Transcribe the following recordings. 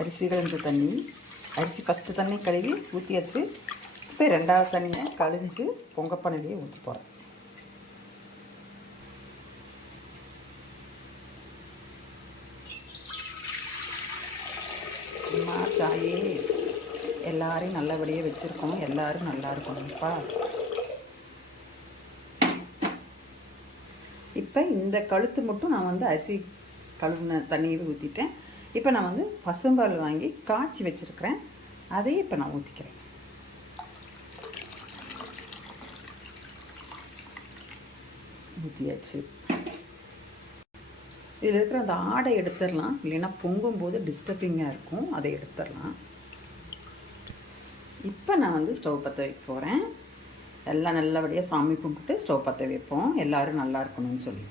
அரிசி கழிஞ்ச தண்ணி. அரிசி ஃபஸ்ட்டு தண்ணி கழுவி ஊற்றியாச்சு இப்போ ரெண்டாவது தண்ணியை கழிஞ்சு பொங்கப்பண்ணிலேயே ஊற்றி போகிறேன் அம்மா தாயே எல்லாரையும் நல்லபடியாக வச்சுருக்கோம் எல்லாரும் நல்லா இருக்கணும்ப்பா. இப்போ இந்த கழுத்து மட்டும் நான் வந்து அரிசி கழுவுன தண்ணியை ஊற்றிட்டேன் இப்போ நான் வந்து பசும்பால் வாங்கி காய்ச்சி வச்சுருக்கிறேன். அதையும் இப்போ நான் ஊற்றிக்கிறேன் ஊற்றியாச்சு இதில் இருக்கிற அந்த ஆடை எடுத்துடலாம். இல்லைன்னா பொங்கும்போது டிஸ்டர்பிங்காக இருக்கும். அதை எடுத்துடலாம். இப்போ நான் வந்து ஸ்டவ் பற்ற வைக்க போகிறேன் எல்லாம் நல்லபடியாக சாமி கும்பிட்டு ஸ்டவ் பற்ற வைப்போம். எல்லோரும் நல்லா இருக்கணும்னு சொல்லி.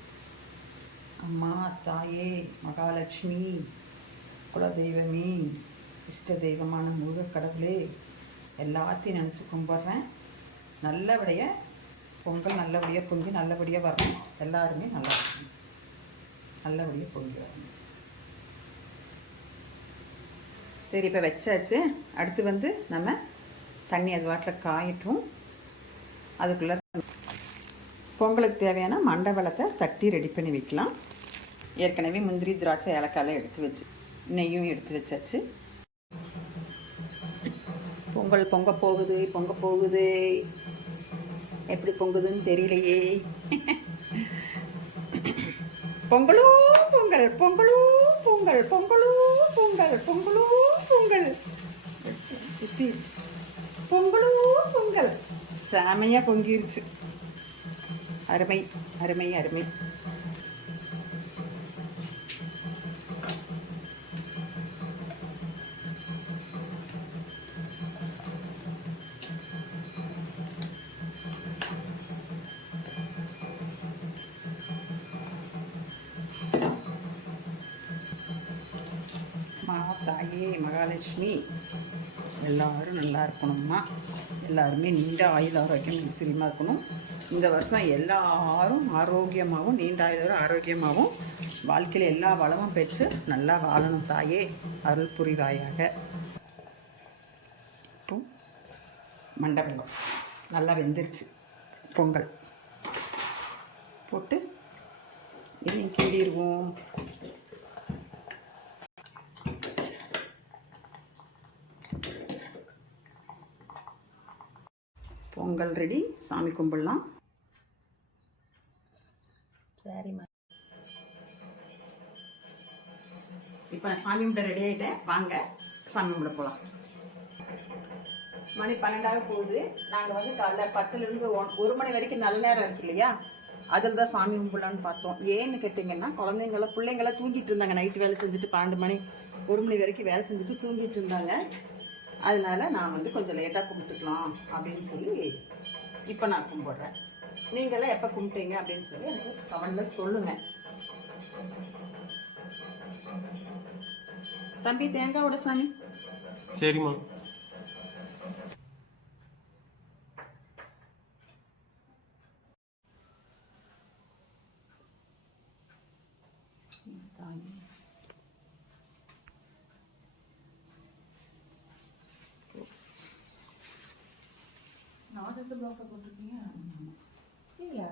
அம்மா தாயே மகாலட்சுமி. குலதெய்வமே இஷ்ட தெய்வமான முருக கடவுளே எல்லாத்தையும் நினச்சி கும்பிட்றேன். நல்லபடியாக பொங்கல் நல்லபடியாக பொங்கி நல்லபடியாக வரணும். எல்லாருமே நல்லா இருக்கணும். நல்லபடியாக பொங்கி வரணும். சரி இப்போ வச்சாச்சு. அடுத்து வந்து நம்ம தண்ணி அது வாட்டில் காயட்டும். அதுக்குள்ளே பொங்கலுக்கு தேவையான மண்டபலத்தை தட்டி ரெடி பண்ணி வைக்கலாம். ஏற்கனவே முந்திரி திராட்சை ஏலக்காயெல்லாம் எடுத்து வச்சு நெய்யும் எடுத்து வச்சாச்சு. பொங்கல் பொங்க போகுது பொங்க போகுது. எப்படி பொங்குதுன்னு தெரியலையே. பொங்கலோ பொங்கல் பொங்கலோ பொங்கல் பொங்கலோ பொங்கல் பொங்கலோ பொங்கல். பொங்கலும் பொங்கலோ. பொங்கல் செமையாக பொங்கிருச்சு. அருமை அருமை அருமை. தாயே மகாலட்சுமி. எல்லோரும் நல்லா இருக்கணும்மா. எல்லாருமே நீண்ட ஆயுள் ஆரோக்கியம் ஐஸ்வர்யமாக இருக்கணும். இந்த வருஷம் எல்லாரும் ஆரோக்கியமாகவும் நீண்ட ஆயுள் ஆரோக்கியமாகவும் வாழ்க்கையில் எல்லா வளமும் பெற்று நல்லா வாழணும் தாயே அருள் புரிவாயாக. இப்போ மண்டபம். நல்லா வெந்துருச்சு. பொங்கல். போட்டு இதையும் கிண்டிடுவோம் பொங்கல் ரெடி. சாமி கும்பிடலாம். சரிம்மா. இப்போ சாமி கும்பிட ரெடி ஆகிட்டேன் வாங்க சாமி கும்பிட போகலாம் மணி பன்னெண்டாக போகுது. நாங்கள் வந்து காலைல பத்துலேருந்து ஒன் ஒரு மணி வரைக்கும் நல்ல நேரம் இருக்கு இல்லையா? அதில் தான் சாமி கும்பிடலான்னு பார்த்தோம். ஏன்னு கேட்டிங்கன்னா குழந்தைங்கள பிள்ளைங்களாம் தூங்கிட்டு இருந்தாங்க. நைட்டு வேலை செஞ்சுட்டு பன்னெண்டு மணி ஒரு மணி வரைக்கும் வேலை செஞ்சுட்டு தூங்கிட்டு இருந்தாங்க. அதனால நான் வந்து கொஞ்சம் லேட்டாக கும்பிட்டுக்கலாம் அப்படின்னு சொல்லி இப்போ நான் கும்பிட்றேன். நீங்களாம் எப்போ கும்பிட்டீங்க அப்படின்னு சொல்லி எனக்கு கமெண்ட்ல சொல்லுங்கள் தம்பி தேங்காவோட சாமி. சரிம்மா. bardzo bym osobę wymieniała. I ja